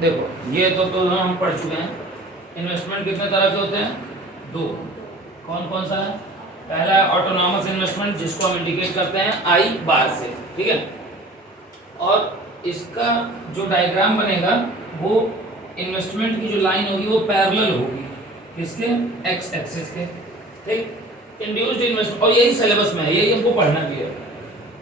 देखो ये तो हम पढ़ चुके हैं। इन्वेस्टमेंट कितने तरह के होते हैं? दो। कौन कौन सा है? पहला है ऑटोनॉमस इन्वेस्टमेंट, जिसको हम इंडिकेट करते हैं आई बार से, ठीक है। और इसका जो डायग्राम बनेगा वो इन्वेस्टमेंट की जो लाइन होगी वो पैरेलल होगी किसके? एक्स एक्सिस के, ठीक। इंड्यूस्ड इन्वेस्टमेंट, और यही सिलेबस में है, यही हमको पढ़ना भी है।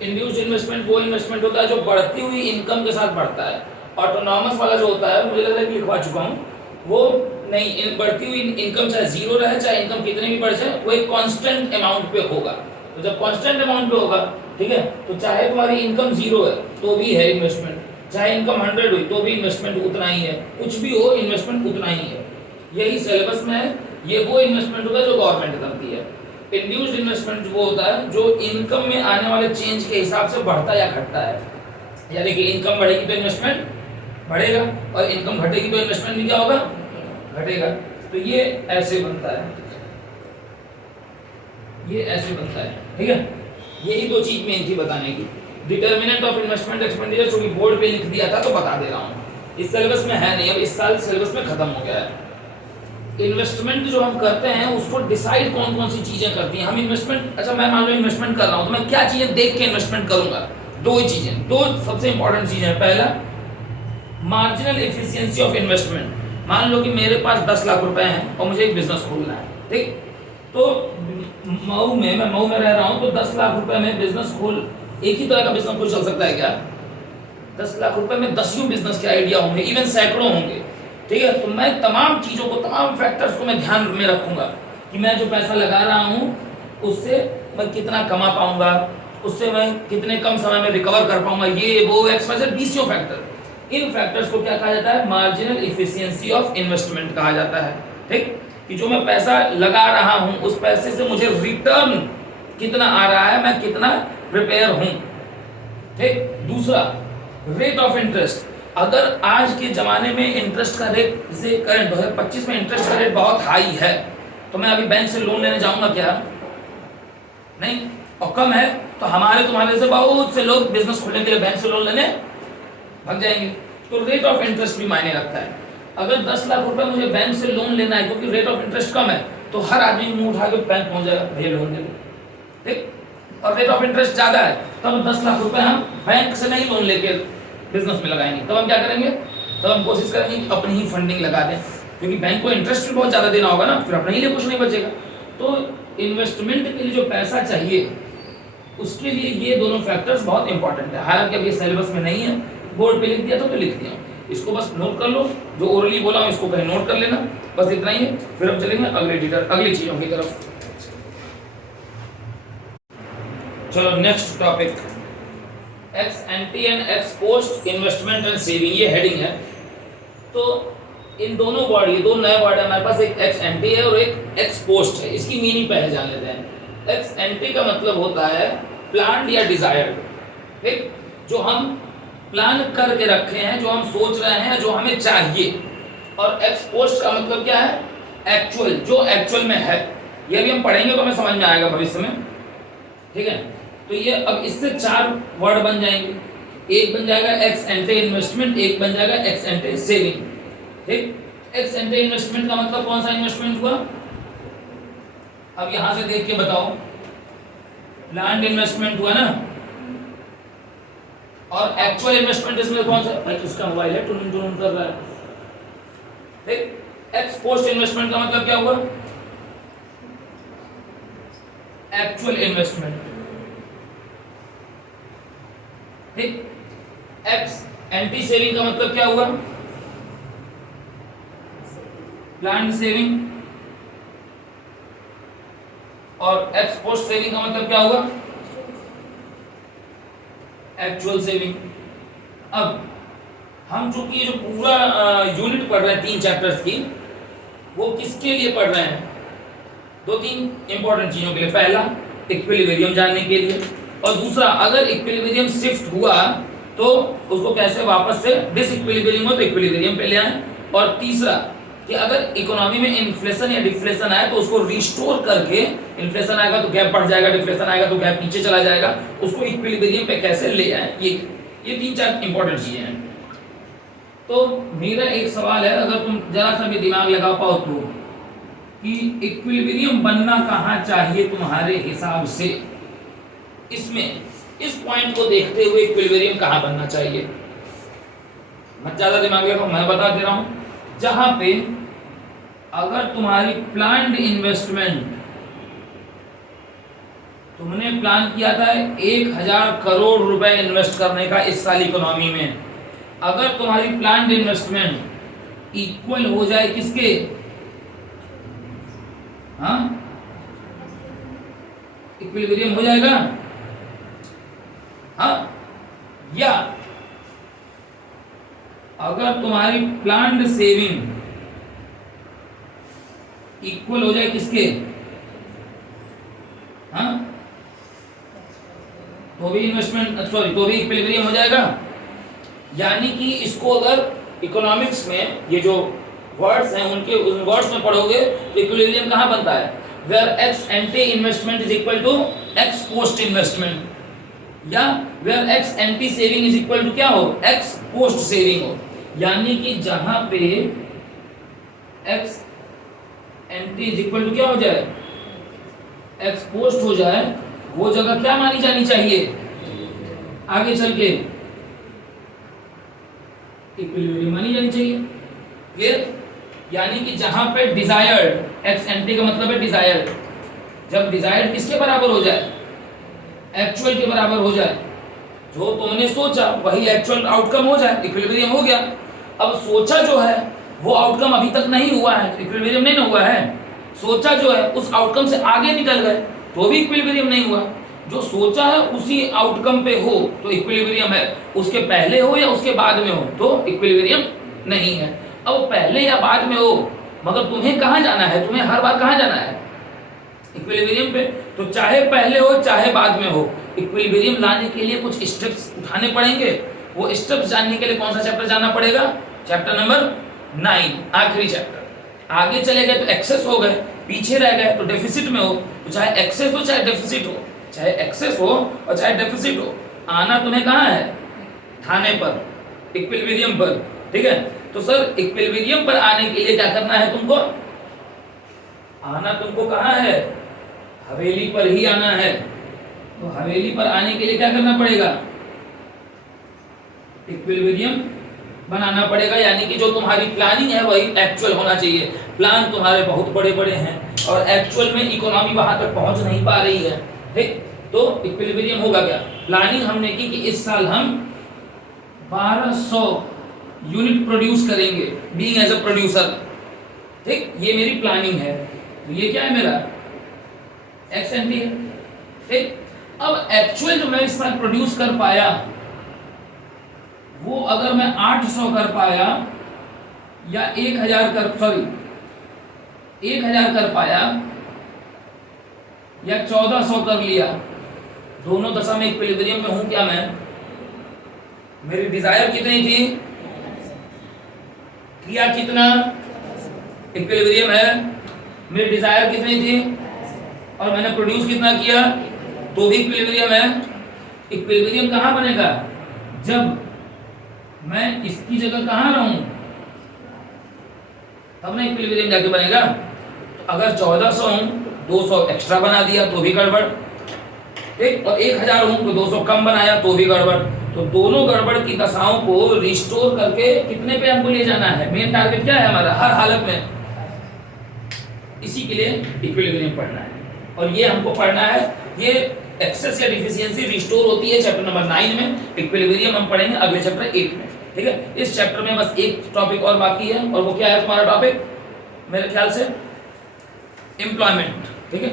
इंड्यूस्ड इन्वेस्टमेंट वो इन्वेस्टमेंट होता है जो बढ़ती हुई इनकम के साथ बढ़ता है। ऑटोनॉमस वाला जो होता है, मुझे लग रहा है कि लिखवा चुका हूँ, वो नहीं, बढ़ती हुई इनकम चाहे जीरो रहे चाहे इनकम कितनी भी बढ़ जाए, वो एक कांस्टेंट अमाउंट पे होगा। तो जब कांस्टेंट अमाउंट पे होगा, ठीक है, तो चाहे तुम्हारी इनकम जीरो है तो भी है इन्वेस्टमेंट, चाहे इनकम 100 हुई तो भी इन्वेस्टमेंट उतना ही है, कुछ भी हो इन्वेस्टमेंट उतना ही है। यही सिलेबस में है। ये वो इन्वेस्टमेंट होता है जो गवर्नमेंट करती है। इंड्यूस्ड इन्वेस्टमेंट वो होता है जो इनकम में आने वाले चेंज के हिसाब से बढ़ता या घटता है। यानी कि इनकम बढ़ेगी तो इन्वेस्टमेंट बढ़ेगा, और इनकम घटेगी तो इन्वेस्टमेंट भी क्या होगा? घटेगा। तो ये ऐसे बनता है, ये ऐसे बनता है, ठीक है। यही दो चीज मेन थी बताने की। डिटर्मिनेंट ऑफ इन्वेस्टमेंट एक्सपेंडिचर, जो कि बोर्ड पे लिख दिया था तो बता दे रहा हूँ, इस सिलेबस में है नहीं, अब इस साल सिलेबस में खत्म हो गया है। इन्वेस्टमेंट जो हम करते हैं उसको डिसाइड कौन कौन सी चीजें करती हैं हम इन्वेस्टमेंट। अच्छा, मैं मान लो इन्वेस्टमेंट कर रहा हूँ तो मैं क्या चीजें देख के इन्वेस्टमेंट करूंगा? दो ही चीजें, दो सबसे इंपॉर्टेंट चीजें। पहला, मार्जिनल एफिशिएंसी ऑफ इन्वेस्टमेंट। मान लो कि मेरे पास 10 लाख रुपए हैं और मुझे एक बिजनेस खोलना है, ठीक। तो मऊ में रह रहा हूँ, तो 10 लाख रुपए में बिजनेस खोल, एक ही तरह का बिजनेस खोल चल सकता है क्या? 10 लाख रुपए में 10 बिजनेस के आइडिया होंगे, इवन सैकड़ों होंगे, ठीक है। तो मैं तमाम चीज़ों को, तमाम फैक्टर्स को मैं ध्यान में रखूंगा कि मैं जो पैसा लगा रहा हूँ उससे मैं कितना कमा पाऊंगा, उससे मैं कितने कम समय में रिकवर कर पाऊंगा, ये वो एक्सवाइजेड 20 फैक्टर। इन फैक्टर्स को क्या कहा जाता है? मार्जिनल एफिशिएंसी ऑफ इन्वेस्टमेंट कहा जाता है, ठीक। कि जो मैं पैसा लगा रहा हूँ उस पैसे से मुझे रिटर्न कितना आ रहा है, मैं कितना प्रिपेयर हूँ, ठीक। दूसरा, रेट ऑफ इंटरेस्ट। अगर आज के ज़माने में इंटरेस्ट का रेट, जैसे करंट 2025 में इंटरेस्ट का रेट बहुत हाई है, तो मैं अभी बैंक से लोन लेने जाऊंगा क्या? नहीं। और कम है तो हमारे तुम्हारे से बहुत से लोग बिजनेस खोलने के लिए बैंक से लोन लेने भाग जाएंगे। तो रेट ऑफ इंटरेस्ट भी मायने रखता है। अगर 10 लाख रुपए मुझे बैंक से लोन लेना है क्योंकि रेट ऑफ इंटरेस्ट कम है, तो हर आदमी मुंह उठा के बैंक पहुंच जाएगा, भैया लोन दे दो, ठीक। और रेट ऑफ इंटरेस्ट ज़्यादा है, तब 10 लाख रुपए हम बैंक से नहीं लोन लेके बिजनेस में लगाएंगे। तब हम क्या करेंगे? तब हम कोशिश करेंगे कि अपनी ही फंडिंग लगा दें, क्योंकि बैंक को इंटरेस्ट भी बहुत ज़्यादा देना होगा ना, फिर अपने ही लिए कुछ नहीं बचेगा। तो इन्वेस्टमेंट के लिए जो पैसा चाहिए उसके लिए ये दोनों फैक्टर्स बहुत इंपॉर्टेंट है। हालांकि अब ये सिलेबस में नहीं है, बोर्ड पे लिख दिया तो लिख दिया, इसको बस नोट कर लो। जो ओरली बोला हूँ इसको कहीं नोट कर लेना, बस इतना ही है। फिर हम चलेंगे अगली चीज़ों की तरफ। चलो next topic, x anti and x post investment and saving, ये हेडिंग है। तो इन दोनों वर्ड, ये दो नए वर्ड है हमारे पास, एक एक्स एंटी है और एक एक्स पोस्ट है। इसकी मीनिंग पहले जान लेते हैं। एक्स एंटी का मतलब होता है प्लान्ड या डिजायर्ड, ठीक, जो हम प्लान करके रखे हैं, जो हम सोच रहे हैं, जो हमें चाहिए। और एक्स पोस्ट का मतलब क्या है? एक्चुअल, जो एक्चुअल में है। ये भी हम पढ़ेंगे तो हमें समझ में आएगा भविष्य में, ठीक है। तो ये अब इससे 4 वर्ड बन जाएंगे। एक बन जाएगा एक्स एंटे इन्वेस्टमेंट, एक बन जाएगा एक्स एंटे सेविंग, ठीक। एक्स एंटे इन्वेस्टमेंट का मतलब कौन सा इन्वेस्टमेंट हुआ? अब यहां से देख के बताओ, प्लान्ड इन्वेस्टमेंट हुआ ना, और एक्चुअल इन्वेस्टमेंट इसमें कौन सा? भाई किसका मोबाइल है टुन टुन कर रहा है, ठीक। एक्स पोस्ट इन्वेस्टमेंट का मतलब क्या हुआ? एक्चुअल इन्वेस्टमेंट, ठीक। एक्स एंटी सेविंग का मतलब क्या हुआ? Planned saving. और एक्स पोस्ट सेविंग का मतलब क्या हुआ? Actual saving. अब हम चूंकि जो पूरा यूनिट पढ़ रहे हैं 3 चैप्टर्स की, वो किसके लिए पढ़ रहे हैं? 2-3 इंपॉर्टेंट चीजों के लिए। पहला, इक्विलिब्रियम जानने के लिए, और दूसरा, अगर इक्विलिब्रियम शिफ्ट हुआ तो उसको कैसे वापस से, डिसइक्विलिब्रियम हो तो इक्विलिब्रियम पे ले आए। और तीसरा, कि अगर इकोनॉमी में इन्फ्लेशन या डिफ्लेशन आए तो उसको रिस्टोर करके, इन्फ्लेशन आएगा तो गैप बढ़ जाएगा, डिफ्लेशन आएगा तो गैप नीचे चला जाएगा, उसको इक्विलिब्रियम पे कैसे ले आए। ये 3-4 इंपॉर्टेंट चीजें हैं। तो मेरा एक सवाल है, अगर तुम जरा सा भी दिमाग लगा पाओ तो, कि इक्विलिब्रियम बनना कहाँ चाहिए तुम्हारे हिसाब से, इसमें इस पॉइंट को देखते हुए इक्विलिब्रियम कहाँ बनना चाहिए? मत ज्यादा दिमाग लगाओ, मैं बता दे रहा हूं। जहां पे अगर तुम्हारी प्लान्ड इन्वेस्टमेंट, तुमने प्लान किया था 1000 करोड़ रुपए इन्वेस्ट करने का इस साल इकोनॉमी में, अगर तुम्हारी प्लान्ड इन्वेस्टमेंट इक्वल हो जाए किसके, हाँ, इक्विलिब्रियम हो जाएगा, हाँ, या अगर तुम्हारी प्लान्ड सेविंग इक्वल हो जाए किसके, हाँ, तो भी इन्वेस्टमेंट, सॉरी, तो भी इक्विलिब्रियम हो जाएगा। यानी कि इसको अगर इकोनॉमिक्स में ये जो वर्ड्स हैं उनके उन वर्ड्स में पढ़ोगे तो इक्विलिब्रियम कहाँ बनता है, where ex ante investment is equal to ex post investment, या where ex ante saving is equal to क्या हो, एक्स पोस्ट सेविंग हो। यानी कि जहां पे x anti is equal to क्या हो जाए, एक्स पोस्ट हो जाए, वो जगह क्या मानी जानी चाहिए आगे चल के, इक्विलिब्रियम मानी जानी चाहिए। क्लियर? यानी कि जहां पे डिजायर्ड, एक्स एंटी का मतलब है डिजायर्ड, जब डिजायर्ड किसके बराबर हो जाए, एक्चुअल के बराबर हो जाए, जो तुमने सोचा वही एक्चुअल आउटकम हो जाए, इक्विलिब्रियम हो गया। अब सोचा जो है वो आउटकम अभी तक नहीं हुआ है, इक्विलिब्रियम नहीं हुआ है। सोचा जो है उस आउटकम से आगे निकल गए तो भी इक्विलिब्रियम नहीं हुआ। जो सोचा है उसी आउटकम पे हो तो इक्विलिब्रियम है, उसके पहले हो या उसके बाद में हो तो इक्विलिब्रियम नहीं है। अब पहले या बाद में हो, मगर तुम्हें कहाँ जाना है, तुम्हें हर बार कहाँ जाना है, इक्विलिब्रियम पे। तो चाहे पहले हो चाहे बाद में हो, इक्विलिब्रियम लाने के लिए कुछ स्टेप्स उठाने पड़ेंगे। वो स्टेप्स जानने के लिए कौन सा चैप्टर जाना पड़ेगा, चैप्टर नंबर 9, आखिरी चैप्टर। आगे चले गए तो एक्सेस हो गए, पीछे रह गए तो डेफिसिट में हो। तो चाहे एक्सेस हो चाहे डेफिसिट हो, चाहे एक्सेस हो और चाहे डेफिसिट हो, आना तुम्हें कहाँ है, थाने पर, इक्विलिब्रियम पर। ठीक है, तो सर इक्विलिब्रियम पर आने के लिए क्या करना है तुमको, आना तुमको कहाँ है, हवेली पर ही आना है। तो हवेली पर आने के लिए क्या करना पड़ेगा, इक्विलिब्रियम बनाना पड़ेगा। यानी कि जो तुम्हारी प्लानिंग है वही एक्चुअल होना चाहिए। प्लान तुम्हारे बहुत बड़े बड़े हैं और एक्चुअल में इकोनॉमी वहां तक पहुंच नहीं पा रही है, ठीक, तो इक्विलिब्रियम होगा क्या। प्लानिंग हमने की कि इस साल हम 1200 यूनिट प्रोड्यूस करेंगे, बीइंग एज अ प्रोड्यूसर, ठीक, ये मेरी प्लानिंग है। तो ये क्या है, मेरा एक्स एंटी है, ठीक। अब एक्चुअल जो मैं इस साल प्रोड्यूस कर पाया वो अगर मैं 800 कर पाया या 1000 कर, सॉरी 1000 कर पाया या 1400 कर लिया, दोनों दशा में इक्विलिब्रियम में हूं क्या मैं। मेरी डिजायर कितनी थी, किया कितना, इक्विलिब्रियम है। मेरी डिजायर कितनी थी और मैंने प्रोड्यूस कितना किया, तो भी इक्विलिब्रियम है। इक्विलिब्रियम कहाँ बनेगा, जब मैं इसकी जगह कहाँ रहूं, तब ना इक्विलिब्रियम जाके बनेगा। तो अगर 1400 हूं, 200 एक्स्ट्रा बना दिया तो भी गड़बड़, ठीक, और 1000 हूं तो 200 कम बनाया तो भी गड़बड़। तो दोनों गड़बड़ की दशाओं को रिस्टोर करके कितने पे हमको ले जाना है, मेन टारगेट क्या है हमारा हर हालत में, इसी के लिए इक्विलिब्रियम पढ़ना है। और ये हमको पढ़ना है, ये एक्सेस या डिफिशियंसी रिस्टोर होती है चैप्टर नंबर 9 में, इक्विलिब्रियम हम पढ़ेंगे अगले चैप्टर 8 में, ठीक है। इस चैप्टर में बस एक टॉपिक और बाकी है, और वो क्या है तुम्हारा टॉपिक, मेरे ख्याल से एम्प्लॉयमेंट, ठीक है।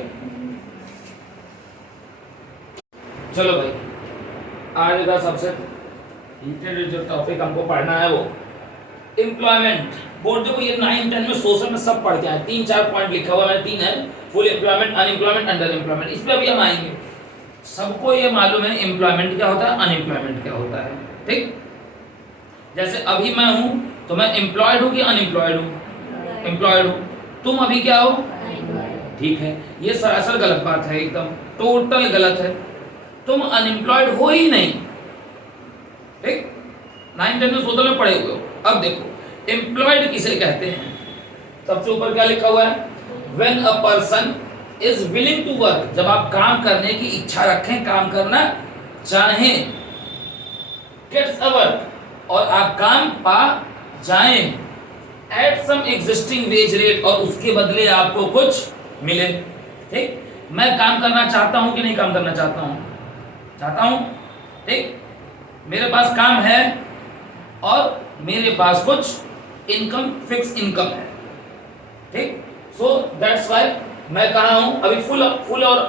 चलो भाई, आज का सबसे इंपॉर्टेंट जो टॉपिक हमको पढ़ना है वो एम्प्लॉयमेंट। बोर्ड देखो ये 9, 10 में सोशल में सब पढ़ के आए, 3-4 पॉइंट लिखा हुआ है, 3 है, full employment, unemployment, under employment, इस पे अभी हम आएंगे। सबको ये मालूम है एम्प्लॉयमेंट क्या होता है, अनएम्प्लॉयमेंट क्या होता है, ठीक। जैसे अभी मैं हूं तो मैं एम्प्लॉयड हूं कि अनएम्प्लॉयड हूं, एम्प्लॉयड हूं। तुम अभी क्या हो, ठीक है, ये सरासर गलत बात है, एकदम टोटल गलत है। तुम अनएम्प्लॉयड हो ही नहीं, ठीक, 9, 10 में सोशल में पढ़े हुए हो, अब देखो एम्प्लॉयड किसे कहते हैं, सबसे ऊपर क्या लिखा हुआ है, when a person is willing to work, जब आप काम करने की इच्छा रखें, काम करना चाहें, गेट्स अ वर्क, और आप काम पा जाएं, at some existing wage rate, और उसके बदले आपको कुछ मिले। ठीक, मैं काम करना चाहता हूं कि नहीं काम करना चाहता हूं, चाहता हूं। ठीक, मेरे पास काम है और मेरे पास कुछ इनकम, फिक्स इनकम है। ठीक, सो दैट्स व्हाई मैं कहा हूं, अभी फुल और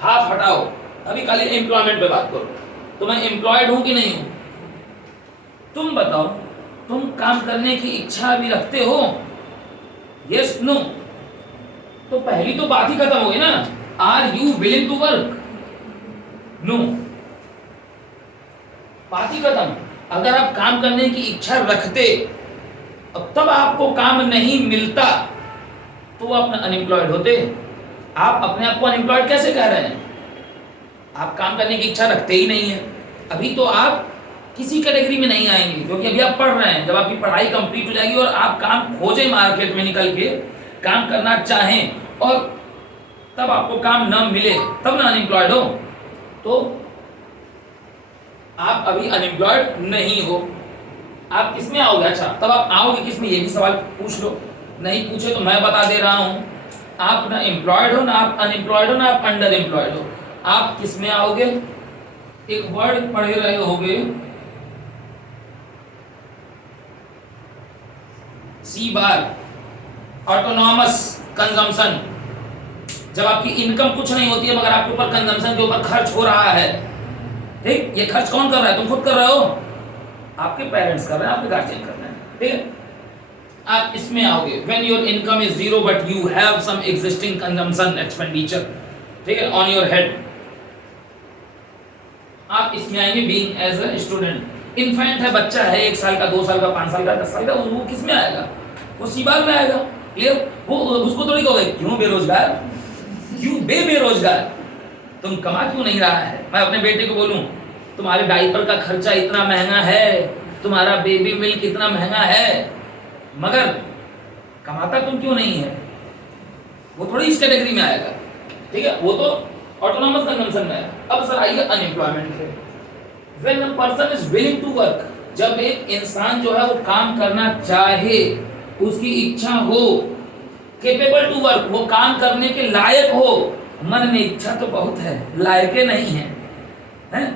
हाफ हटाओ, अभी खाली एम्प्लॉयमेंट पे बात करो, तो मैं एम्प्लॉयड हूं कि नहीं हूं। तुम बताओ, तुम काम करने की इच्छा भी रखते हो, यस नो, तो पहली तो बात ही खत्म हो गई ना, are you willing to work, no, बात ही खत्म। अगर आप काम करने की इच्छा रखते अब तब आपको काम नहीं मिलता तो आप अनएम्प्लॉयड होते। आप अपने आप को अनएम्प्लॉयड कैसे कह रहे हैं, आप काम करने की इच्छा रखते ही नहीं है, अभी तो आप किसी कैटेगरी में नहीं आएंगे, क्योंकि अभी आप पढ़ रहे हैं। जब आपकी पढ़ाई कंप्लीट हो जाएगी और आप काम खोजें मार्केट में निकल के, काम करना चाहें और तब आपको काम न मिले, तब ना अनएम्प्लॉयड हो, तो आप अभी अनएम्प्लॉयड नहीं हो। आप किस में आओगे, अच्छा तब आप आओगे किस में, ये भी सवाल पूछ लो, नहीं पूछे तो मैं बता दे रहा हूं, आप ना एम्प्लॉयड हो, ना आप अनएम्प्लॉयड हो, ना आप अंडर एम्प्लॉयड हो, आप किस में आओगे, एक वर्ड पढ़े रहे होगे, सी बार, ऑटोनॉमस कंजम्पशन। जब आपकी इनकम कुछ नहीं होती है मगर आपके ऊपर कंजम्पशन के ऊपर खर्च हो रहा है। ठीक, ये खर्च कौन कर रहा है, तुम खुद कर रहे हो, आपके पेरेंट्स कर रहे हैं, आपके गार्जियन कर रहे हैं। ठीक है, आप इसमें आओगे, when your income is zero but you have some existing consumption expenditure, ठीक है, ऑन योर हेड, आप इसमें आएंगे being as a student. Infant है, बच्चा है, 1 साल का, 2 साल का, 5 साल का, 10 साल का, वो किस में आएगा, वो सी बार में आएगा। क्लियर, वो उसको थोड़ी कहोगे क्यों बेरोजगार, क्यों बेरोजगार, तुम कमा क्यों नहीं रहा है। मैं अपने बेटे को बोलूं तुम्हारे डायपर का खर्चा इतना महंगा है, तुम्हारा बेबी मिल्क इतना महंगा है, मगर कमाता तुम क्यों नहीं है, वो थोड़ी इस कैटेगरी में आएगा। ठीक है, वो तो ऑटोनॉमस कंजम्पशन में है। अब सर आइए अनएम्प्लॉयमेंट पे, when a person is willing to work, जब एक इंसान जो है वो काम करना चाहे, उसकी इच्छा हो, केपेबल टू वर्क, वो काम करने के लायक हो, मन में इच्छा तो बहुत है, लायके नहीं है, हैं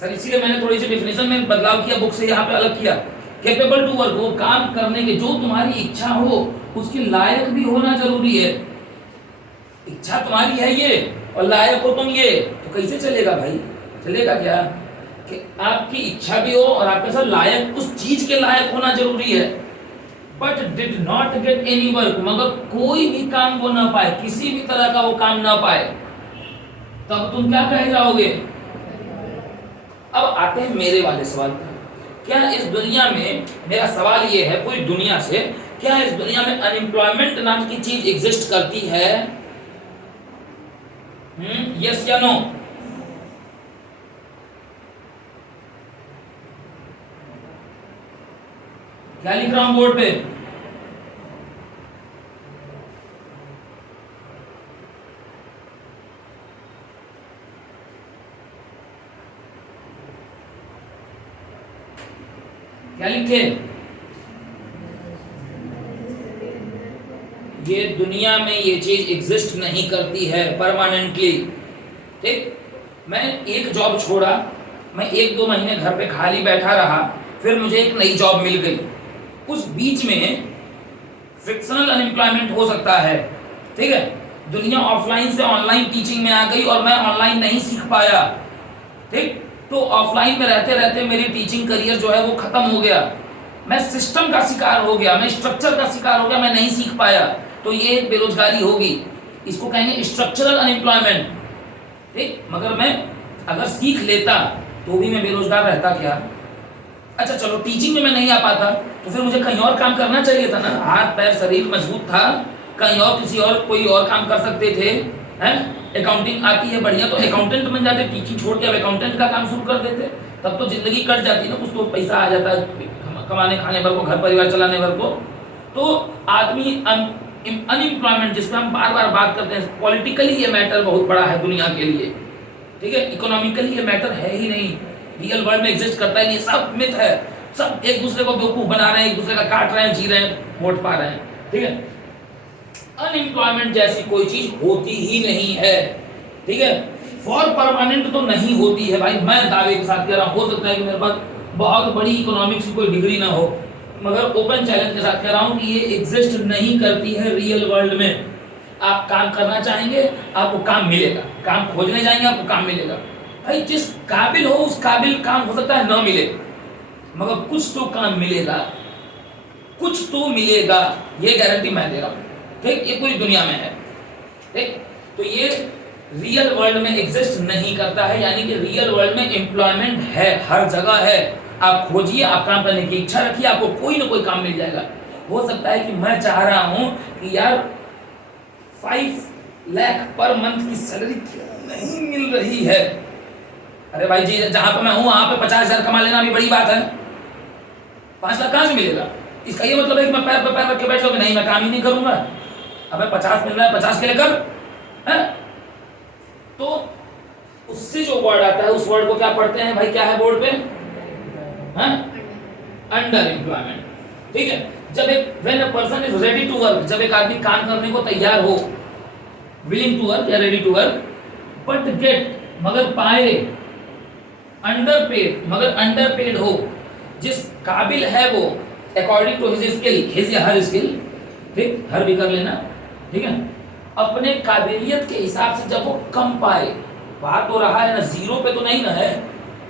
सर, इसीलिए मैंने थोड़ी सी डिफिनेशन में बदलाव किया, बुक से यहाँ पे अलग किया। केपेबल टू वर्क, वो काम करने के, जो तुम्हारी इच्छा हो उसके लायक भी होना जरूरी है। इच्छा तुम्हारी है ये और लायक हो तुम ये, तो कैसे चलेगा भाई, चलेगा क्या, कि आपकी इच्छा भी हो और आपके साथ लायक, उस चीज के लायक होना जरूरी है। But did not get any work, मगर कोई भी काम वो ना पाए, किसी भी तरह का वो काम ना पाए, तब तुम क्या कह जाओगे। अब आते हैं मेरे वाले सवाल पर, क्या इस दुनिया में, मेरा सवाल ये है पूरी दुनिया से, क्या इस दुनिया में अनएम्प्लॉयमेंट नाम की चीज एग्जिस्ट करती है, यस या नो। क्या लिख रहा हूं बोर्ड पे, क्या लिखे, ये दुनिया में ये चीज एग्जिस्ट नहीं करती है परमानेंटली। ठीक, मैं एक जॉब छोड़ा, मैं 1-2 महीने घर पे खाली बैठा रहा, फिर मुझे एक नई जॉब मिल गई, उस बीच में फ्रिक्शनल अनएम्प्लॉयमेंट हो सकता है। ठीक है, दुनिया ऑफलाइन से ऑनलाइन टीचिंग में आ गई और मैं ऑनलाइन नहीं सीख पाया। ठीक, तो ऑफलाइन में रहते रहते मेरी टीचिंग करियर जो है वो खत्म हो गया, मैं सिस्टम का शिकार हो गया, मैं स्ट्रक्चर का शिकार हो गया, मैं नहीं सीख पाया, तो ये बेरोजगारी होगी, इसको कहेंगे स्ट्रक्चरल अनएम्प्लॉयमेंट। ठीक, मगर मैं अगर सीख लेता तो भी मैं बेरोजगार रहता क्या। अच्छा चलो, टीचिंग में मैं नहीं आ पाता तो फिर मुझे कहीं और काम करना चाहिए था ना, हाथ पैर शरीर मजबूत था, कहीं और किसी और कोई और काम कर सकते थे, हैं, अकाउंटिंग आती है बढ़िया तो अकाउंटेंट बन जाते, टीचिंग छोड़ के अब अकाउंटेंट का काम शुरू कर देते, तब तो जिंदगी कट जाती ना, कुछ तो पैसा आ जाता, कमाने खाने भर को, घर परिवार चलाने भर को। तो आदमी अनएम्प्लॉयमेंट, जिसमें हम बार बार बात करते हैं, पॉलिटिकली ये मैटर बहुत बड़ा है दुनिया के लिए, ठीक है। इकोनॉमिकली ये मैटर है ही नहीं, रियल वर्ल्ड में एग्जिस्ट करता ही नहीं, सब मिथ है, सब एक दूसरे को बेवकूफ बना रहे हैं, एक दूसरे का काट रहे हैं, जी रहे हैं, वोट पा रहे हैं, ठीक है। अनएम्प्लॉयमेंट जैसी कोई चीज होती ही नहीं है, ठीक है। फॉर परमानेंट तो नहीं होती है भाई, मैं दावे के साथ कह रहा हूं। हो सकता है कि मेरे पास बहुत बड़ी इकोनॉमिक्स की कोई डिग्री ना हो, मगर ओपन चैलेंज के साथ कह रहा हूं कि ये एग्जिस्ट नहीं करती है रियल वर्ल्ड में। आप काम करना चाहेंगे, आपको काम मिलेगा, काम खोजने जाएंगे, आपको काम मिलेगा। भाई जिस काबिल हो उस काबिल काम हो सकता है ना मिले, मगर कुछ तो काम मिलेगा, कुछ तो मिलेगा, ये गारंटी मैं दे रहा हूं, ठीक। ये पूरी दुनिया में है, ठीक। तो ये रियल वर्ल्ड में एग्जिस्ट नहीं करता है, यानी कि रियल वर्ल्ड में एम्प्लॉयमेंट है, हर जगह है। आप खोजिए, आप काम करने की इच्छा रखिए, आपको कोई ना कोई काम मिल जाएगा। हो सकता है कि मैं चाह रहा हूं कि यार 5 लाख पर मंथ की सैलरी क्यों नहीं मिल रही है। अरे भाई जी, जहां पे मैं हूं वहां पे 50,000 कमा लेना भी बड़ी बात है। 5 लाख कहां से मिलेगा? इसका ये मतलब है कि मैं पैर पे पैर रख के बैठ जाऊंगा, नहीं मैं काम ही नहीं करूंगा। अबे 50 मिल रहा है, 50 के लिए कर, है? तो उससे जो वर्ड आता है, उस वर्ड को क्या पढ़ते हैं भाई, क्या है बोर्ड पे? अंडर एम्प्लॉयमेंट, ठीक है। जब एक when a person is ready to work, जब एक आदमी काम करने को तैयार हो, विलिंग टू वर्क या ready to work, but get, मगर पाए, अंडर पेड, मगर अंडर पेड हो, जिस काबिल है वो according to his skill, his या हर स्किल, ठीक, हर भी कर लेना, ठीक है, अपने काबिलियत के हिसाब से जब वो कम पाए, बात तो रहा है ना, जीरो पे तो नहीं ना है,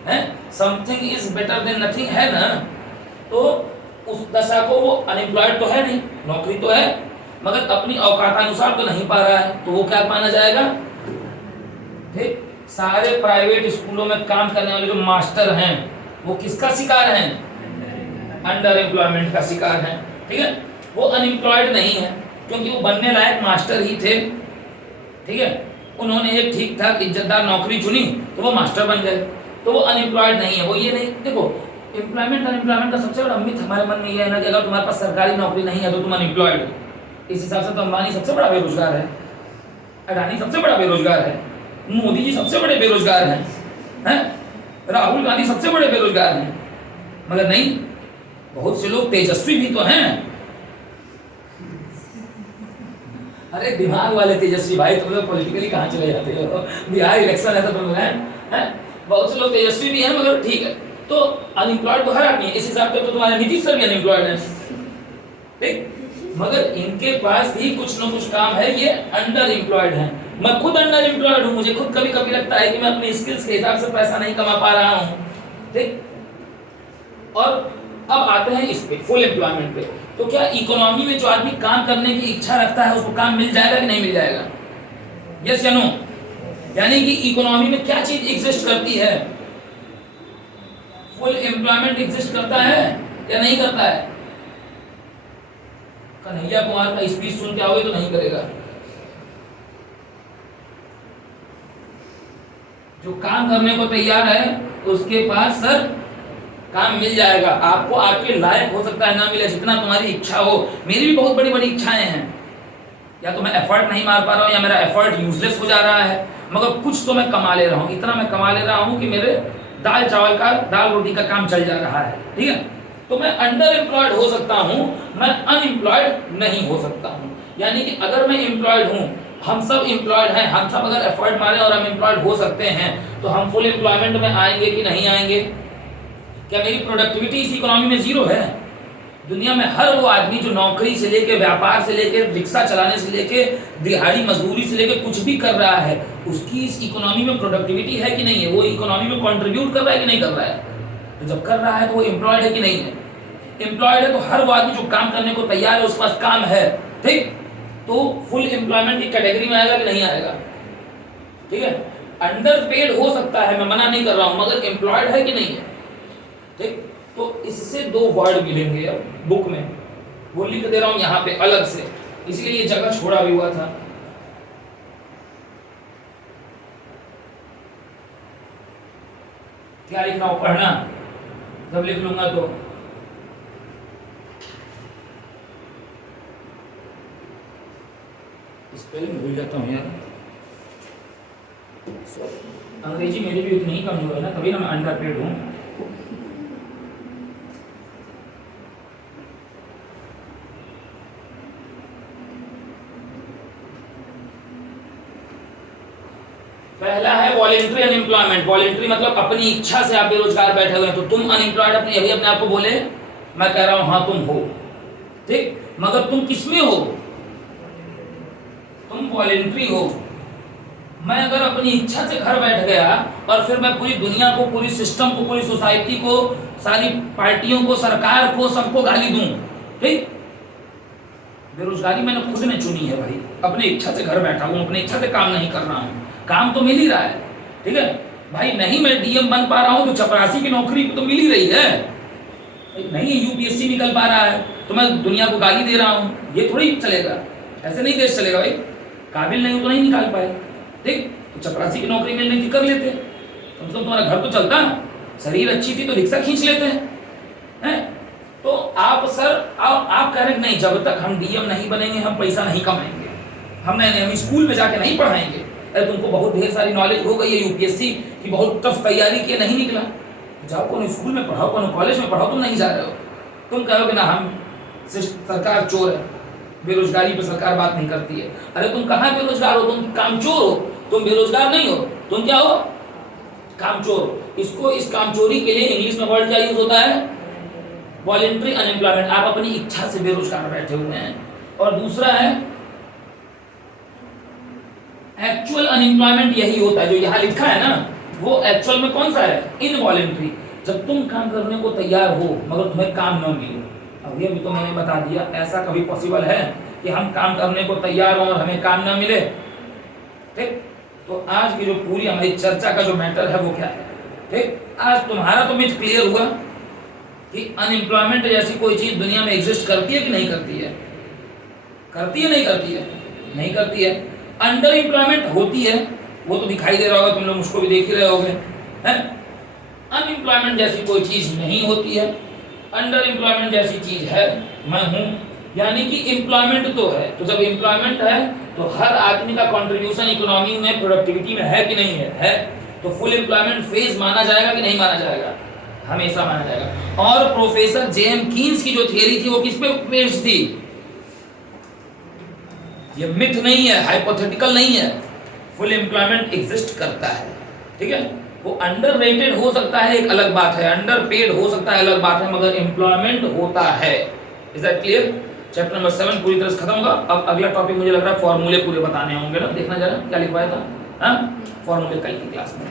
हैं? Something is better than nothing है ना। तो उस दशा को वो अनएम्प्लॉयड तो है नहीं, नौकरी तो है, मगर अपनी औकात अनुसार तो नहीं पा रहा है, तो वो क्या माना जाएगा? ठीक। सारे प्राइवेट स्कूलों में काम करने वाले जो मास्टर हैं वो किसका शिकार हैं? अंडर एम्प्लॉयमेंट का शिकार हैं, ठीक है। वो अनएम्प्लॉयड नहीं है, क्योंकि वो बनने लायक मास्टर ही थे, ठीक है। उन्होंने एक ठीक ठाक इज्जतदार नौकरी चुनी तो वो मास्टर बन गए, तो वो अनएम्प्लॉयड नहीं है। वो ये नहीं, देखो एम्प्लॉयमेंट अनएम्प्लॉयमेंट का सबसे बड़ा मिथ हमारे मन में ये है ना कि अगर तुम्हारे पास सरकारी नौकरी नहीं है तो तुम अनएम्प्लॉयड हो। इस हिसाब से तो अंबानी सबसे बड़ा बेरोजगार है, अडानी सबसे बड़ा बेरोजगार है, मोदी जी सबसे बड़े बेरोजगार हैं, राहुल गांधी सबसे बड़े बेरोजगार हैं, मगर नहीं, बहुत से लोग तेजस्वी भी तो हैं। अरे दिमाग वाले तेजस्वी भाई, तुम लोग पॉलिटिकली कहाँ चले जाते हो? बिहार इलेक्शन है तो तुम लोग हैं, बहुत से लोग तेजस्वी भी हैं, मगर ठीक है। तो अनएम्प्लॉयड तो हर आदमी है, इस हिसाब से तो तुम्हारे नीतीश सर भी अनएम्प्लॉयड है, ठीक, मगर इनके पास भी कुछ न कुछ काम है, ये अंडर एम्प्लॉयड है। मैं खुद अंडर एम्प्लॉयड हूँ, मुझे खुद कभी कभी लगता है कि मैं अपने स्किल्स के हिसाब से पैसा नहीं कमा पा रहा हूँ, ठीक। और अब आते हैं इस पे, फुल एम्प्लॉयमेंट पे। तो क्या इकोनॉमी में जो आदमी काम करने की इच्छा रखता है उसको काम मिल जाएगा कि नहीं मिल जाएगा? यस या नो? यानी कि इकोनॉमी में क्या चीज एग्जिस्ट करती है? फुल एम्प्लॉयमेंट एग्जिस्ट करता है या नहीं करता है? कन्हैया कुमार का स्पीच सुन के आओगे तो नहीं करेगा। जो काम करने को तैयार है उसके पास सर काम मिल जाएगा। आपको आपके लायक हो सकता है ना मिले, जितना तुम्हारी इच्छा हो। मेरी भी बहुत बड़ी बड़ी इच्छाएं हैं, या तो मैं एफर्ट नहीं मार पा रहा हूँ या मेरा एफर्ट यूजलेस हो जा रहा है, मगर कुछ तो मैं कमा ले रहा हूँ, इतना मैं कमा ले रहा हूँ कि मेरे दाल चावल का, दाल रोटी का काम चल जा रहा है, ठीक है। तो मैं अंडर एम्प्लॉयड हो सकता हूँ, मैं अनएम्प्लॉयड नहीं हो सकता हूँ। यानी कि अगर मैं एम्प्लॉयड हूँ, हम सब एम्प्लॉयड हैं, हम सब अगर एफर्ट मारें और हम एम्प्लॉयड हो सकते हैं, तो हम फुल एम्प्लॉयमेंट में आएंगे कि नहीं आएंगे? क्या मेरी प्रोडक्टिविटी इस इकोनॉमी में जीरो है? दुनिया में हर वो आदमी जो नौकरी से लेके, व्यापार से लेके, रिक्शा चलाने से लेके, दिहाड़ी मजदूरी से लेके कुछ भी कर रहा है, उसकी इस इकोनॉमी में प्रोडक्टिविटी है कि नहीं है? वो इकोनॉमी में कंट्रीब्यूट कर रहा है कि नहीं कर रहा है? तो जब कर रहा है तो वो एम्प्लॉयड है कि नहीं है? एम्प्लॉयड है तो हर वो आदमी जो काम करने को तैयार है, उसके पास काम है, ठीक, तो फुल एम्प्लॉयमेंट की कैटेगरी में आएगा कि नहीं आएगा? ठीक है। अंडर पेड हो सकता है, मैं मना नहीं कर रहा हूं, मगर एम्प्लॉयड है कि नहीं है? ठीक। तो इससे दो वर्ड मिलेंगे अब बुक में, वो लिख दे रहा हूं यहां पे अलग से, इसलिए ये जगह छोड़ा भी हुआ था। क्या लिख रहा हूं? पढ़ना, जब लिख लूंगा तो स्पेलिंग भूल जाता हूँ यार, अंग्रेजी मेरी भी उतनी ही कमजोर है ना, तभी ना मैं अंडरपेड हूँ। पहला है वॉलेंट्री अनएम्प्लॉयमेंट। वॉलेंट्री मतलब अपनी इच्छा से आप बेरोजगार बैठे हुए हैं, तो तुम अनएम्प्लॉयड अपने अभी अपने आप को बोले, मैं कह रहा हूं हाँ तुम हो, ठीक, मगर तुम किसमें हो? तुम वॉलेंट्री हो। मैं अगर अपनी इच्छा से घर बैठ गया और फिर मैं पूरी दुनिया को, पूरी सिस्टम को, पूरी सोसाइटी को, सारी पार्टियों को, सरकार को, सबको गाली दूं, ठीक, बेरोजगारी मैंने खुद ने चुनी है भाई, अपनी इच्छा से घर बैठा हूं, अपनी इच्छा से काम नहीं कर रहा हूं, काम तो मिल ही रहा है, ठीक है भाई, नहीं मैं डीएम बन पा रहा हूं तो चपरासी की नौकरी तो मिल ही रही है, नहीं यूपीएससी निकल पा रहा है तो मैं दुनिया को गाली दे रहा हूं, ये थोड़ी चलेगा, ऐसे नहीं देश चलेगा भाई, काबिल नहीं हो तो नहीं निकाल पाए, ठीक, तो चपरासी की नौकरी मिलने की कर लेते, कम से कम तुम्हारा घर तो चलता, शरीर अच्छी थी तो रिक्शा खींच लेते हैं। तो आप सर आप कह रहे हैं नहीं, जब तक हम डीएम नहीं बनेंगे हम पैसा नहीं कमाएंगे, हम स्कूल में जाके नहीं पढ़ाएंगे, अरे तुमको बहुत ढेर सारी नॉलेज हो गई है, यूपीएससी की बहुत टफ तैयारी की, नहीं निकला, जाओ कौन स्कूल में पढ़ाओ, कौन कॉलेज में पढ़ाओ, तुम नहीं जा रहे हो, तुम कहोगे ना हम सरकार चोर है, बेरोजगारी पे सरकार बात नहीं करती है, अरे तुम कहाँ बेरोजगार हो, तुम कामचोर हो, तुम बेरोजगार नहीं हो, तुम क्या हो? कामचोर। इसको, इस कामचोरी के लिए इंग्लिश में वर्ड क्या यूज होता है? वॉलेंट्री अनएम्प्लॉयमेंट, आप अपनी इच्छा से बेरोजगार बैठे हुए हैं। और दूसरा है एक्चुअल अनएम्प्लॉयमेंट, यही होता है जो यहाँ लिखा है ना, वो एक्चुअल में कौन सा है? इनवॉलेंट्री, जब तुम काम करने को तैयार हो मगर तुम्हें काम न मिले। अभी तो मैंने बता दिया, ऐसा कभी पॉसिबल है कि हम काम करने को तैयार हो और हमें काम ना मिले, ठीक। तो आज की जो पूरी हमारी चर्चा का जो मैटर है वो क्या है, ठीक, आज तुम्हारा तो मिथ क्लियर हुआ कि अनएम्प्लॉयमेंट जैसी कोई चीज दुनिया में एग्जिस्ट करती है कि नहीं करती है? करती है नहीं करती है? नहीं करती है। अंडर एम्प्लॉयमेंट होती है, वो तो दिखाई दे रहा होगा, तुम लोग मुझको भी देख ही रहे होगे, हैं? अनएम्प्लॉयमेंट जैसी कोई चीज नहीं होती है, अंडर एम्प्लॉयमेंट जैसी चीज है मैं हूं, यानी कि एम्प्लॉयमेंट तो है, तो जब एम्प्लॉयमेंट है तो हर आदमी का कंट्रीब्यूशन इकोनॉमी में, प्रोडक्टिविटी में है कि नहीं है? तो फुल एम्प्लॉयमेंट फेज माना जाएगा कि नहीं माना जाएगा? हमेशा माना जाएगा। और प्रोफेसर जेएम कीन्स की जो थियरी थी वो किस पे बेस्ड थी? ये मिथ नहीं है, हाइपोथेटिकल नहीं है, फुल एम्प्लॉयमेंट एग्जिस्ट करता है, ठीक है। वो अंडररेटेड हो सकता है, एक अलग बात है, अंडरपेड हो सकता है, अलग बात है, मगर एम्प्लॉयमेंट होता है। Is that clear? Chapter number 7 पूरी तरह से खत्म होगा। अब अगला टॉपिक मुझे लग रहा है फॉर्मूले पूरे बताने होंगे ना, देखना जरा क्या लिखवाया था, हाँ, फॉर्मूले कल की क्लास में।